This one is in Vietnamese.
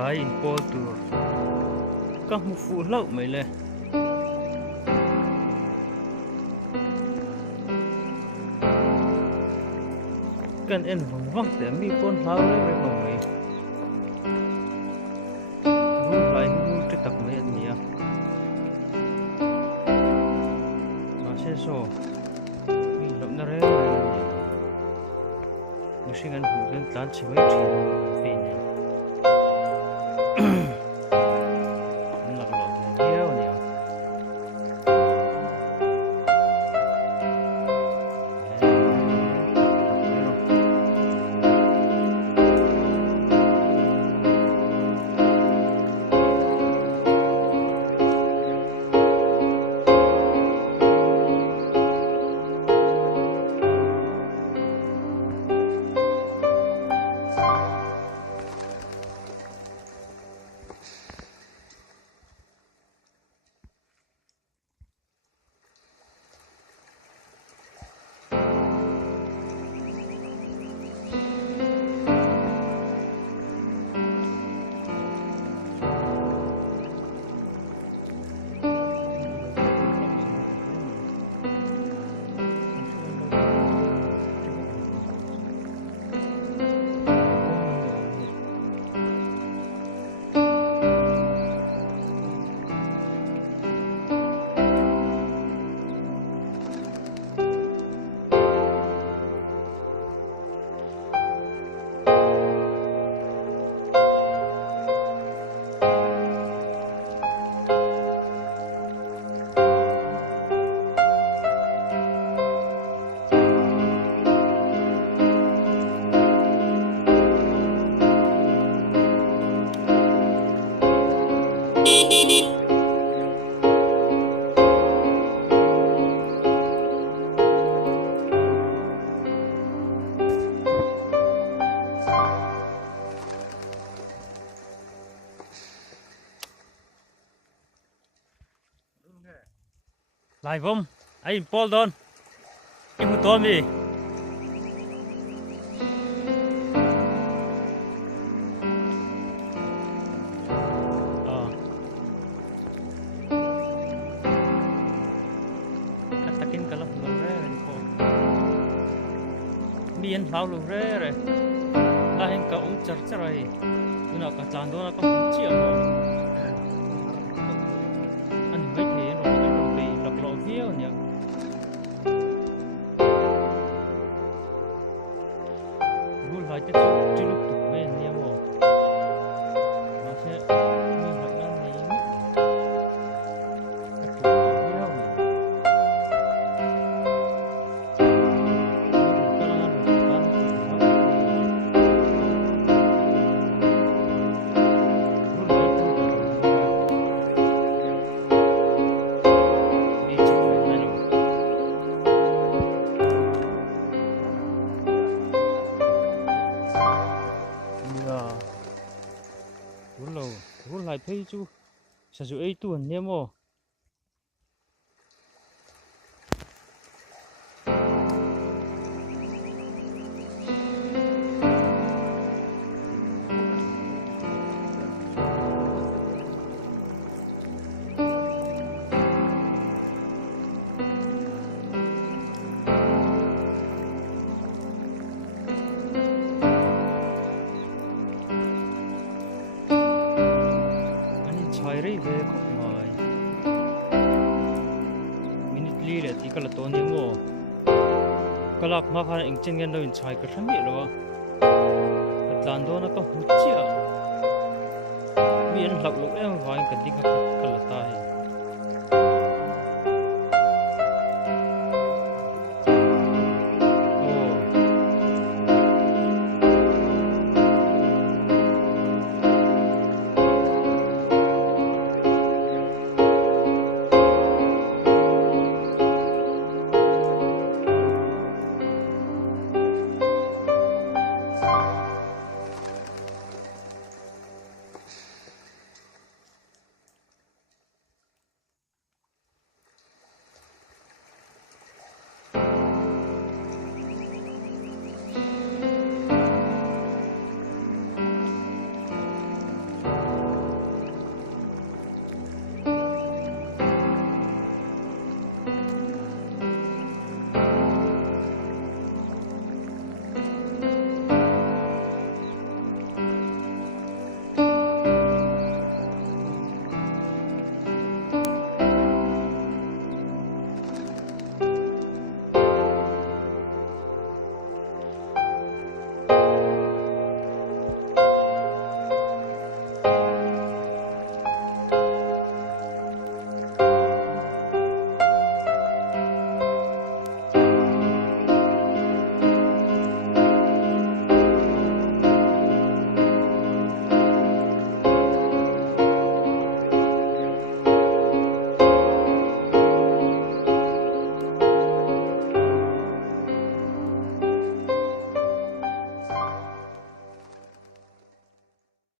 lai in pol tur ka mu fu lau mai le kan en vong vong te mi pon lau le ve mo mai ru lai mu te tak mai nia ma se so mi lo na re mu singan hu den tan choi thi fi ne lai vom ai pol don im to mi atakin kalau lo re ko mian lau lo re re la hen ka char charai una ka chan do na ka chi mo phải tiếp xúc chưa lúc tục với anh em rồi nó sẽ như vậy là này mít các chủ video này các bạn làm được bạn luôn phải đi chụp hình này rồi rul lại thấy chú sử dụng ấy tuần nhé mô ri về khóc mời minute li le ti kala to ni mo kalak ma kha ing chen ngen lo in chai ka thami lo atlan do na ka hu chia mi an lak lo em vai ka ding ka kala tai